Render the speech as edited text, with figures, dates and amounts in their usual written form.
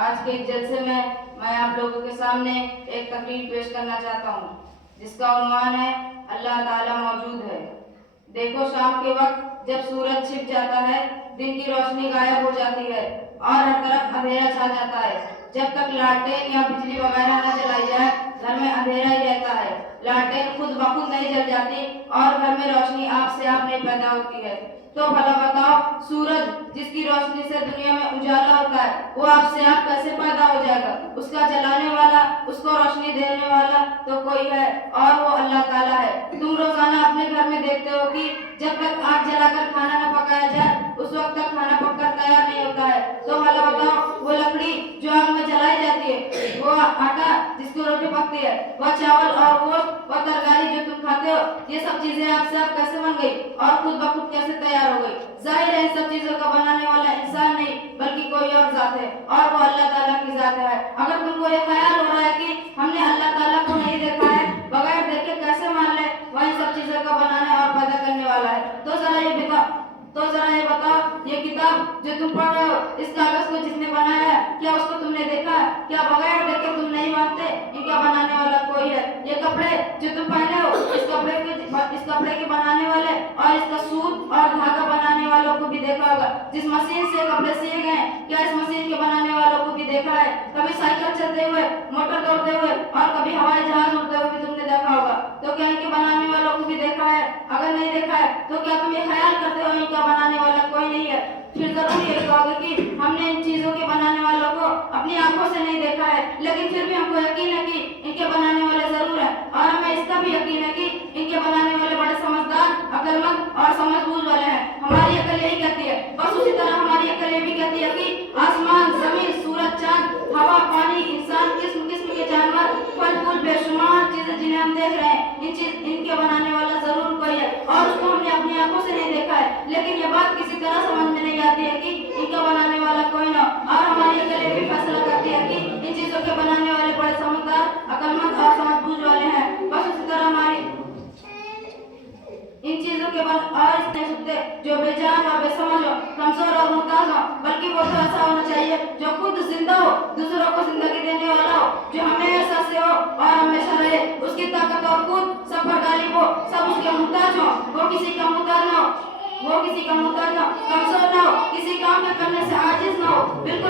آج کے اس جلسے میں آپ لوگوں کے سامنے ایک تقریر پیش کرنا چاہتا ہوں جس کا عنوان ہے اللہ تعالیٰ موجود ہے۔ دیکھو شام کے وقت جب سورج چھپ جاتا ہے، دن کی روشنی غائب ہو جاتی ہے اور ہر طرف اندھیرا چھا جاتا ہے۔ جب تک لالٹین یا بجلی وغیرہ نہ جلائی جائے گھر میں اندھیرا ہی رہتا ہے۔ لالٹین خود بخود نہیں جل جاتی اور گھر میں روشنی آپ سے آپ نہیں پیدا ہوتی ہے۔ تو بھلا بتاؤ، سورج جس کی روشنی سے دنیا میں اجالا ہوتا ہے وہ آپ سے آپ کیسے پیدا ہو جائے گا؟ اس کا جلانے والا، اس کو روشنی دینے والا تو کوئی ہے اور وہ اللہ تعالیٰ ہے۔ تم روزانہ اپنے گھر میں دیکھتے ہو کہ جب تک آگ جلا کر کھانا نہ پکایا جائے اس وقت تک کھانا پک کر تیار نہیں ہوتا ہے۔ تو بھلا بتاؤ، وہ لکڑی جو آگ میں جلائی جاتی ہے، وہ آٹا جس کو روٹی پکتی ہے، وہ چاول اور گوشت، وہ ترکاری جو تم کھاتے ہو، یہ سب چیزیں آپ سے آپ کیسے بن گئی اور خود بخود کیسے تیار ہو گئی؟ ظاہر ہے ان سب چیزوں کا بنانے والا انسان نہیں بلکہ کوئی اور ذات ہے اور وہ اللہ تعالیٰ کی ذات ہے۔ اگر تم کو یہ خیال ہو رہا ہے کہ ہم نے اللہ تعالیٰ کو نہیں دیکھا ہے، بغیر دیکھے کیسے مان لے وہ ان سب چیزوں کا بنانے اور پیدا کرنے والا ہے، تو ذرا یہ بتاؤ، یہ کتاب جو تم پڑھ رہے ہو، اس کاغذ کو جس نے بنایا ہے کیا اس کو تم نے دیکھا ہے؟ کیا بغیر دیکھے تم نہیں مانتے ان کا بنانے والا کوئی ہے؟ یہ کپڑے جو تم پہنے ہو، اس کپڑے کے بنانے والے اور اس کا سوت اور دھاگا بنانے والوں کو بھی دیکھا ہوگا۔ جس مشین سے کپڑے سیے گئے کیا اس مشین کے بنانے والوں کو بھی دیکھا ہے؟ کبھی سائیکل چلتے ہوئے، موٹر دوڑتے ہوئے اور کبھی ہوائی جہاز اڑتے ہوئے بھی تم نے دیکھا ہوگا، تو کیا ان کے بنانے والوں کو بھی دیکھا ہے؟ اگر نہیں دیکھا ہے تو کیا تم یہ خیال کرتے ہو ان کا بنانے والا کوئی نہیں ہے؟ پھر ضرور یہ کہو گے کہ ہم نے ان چیزوں کے بنانے والوں کو اپنی آنکھوں سے نہیں دیکھا ہے، لیکن پھر بھی ہم کو یقین ہے کہ ان کے بنانے والے ضرور ہیں، اور ہمیں اس کا بھی یقین ہے کہ ان کے بنانے والے بڑے سمجھدار، عقل مند اور سمجھ بوجھ والے ہیں۔ ہماری عقل یہی کہتی ہے، بس اسی طرح ہماری عقل یہ بھی کہتی ہے کہ آسمان، زمین، سورج، چاند، ہوا، پانی، انسان، قسم قسم کے جانور، پھل پھول، بے شمار چیزیں جنہیں ہم دیکھ رہے ہیں، ان کے بنانے والا ضرور کوئی ہے اور اس کو ہم نے اپنی آنکھوں سے نہیں دیکھا ہے، لیکن یہ بات کسی طرح سمجھ میں نہیں آتی ہے کہ ان کا بنانے والا کوئی نہ ہو، اور ہماری عقل یہ بھی فیصلہ کرتی ہے کہ ان چیزوں کے بنانے والے بڑے سمجھدار، عقل مند اور سمجھ بوجھ والے ہیں۔ بس اسی طرح ہماری ان چیزوں کے اور اس نے سکتے جو بے جان اور بے سمجھ ہو، کمزور اور محتاج ہو، بلکہ وہ تو ایسا ہونا چاہیے جو خود زندہ ہو، دوسروں کو زندگی دینے والا ہو، جو ہمیشہ سے ہو اور ہمیشہ رہے، اس کی طاقت اور خود سب پر غالب ہو، سب اس کے محتاج ہو، وہ کسی کا محتاج نہ ہو، کمزور نہ ہو، کسی کام کے کرنے سے عاجز نہ ہو، بالکل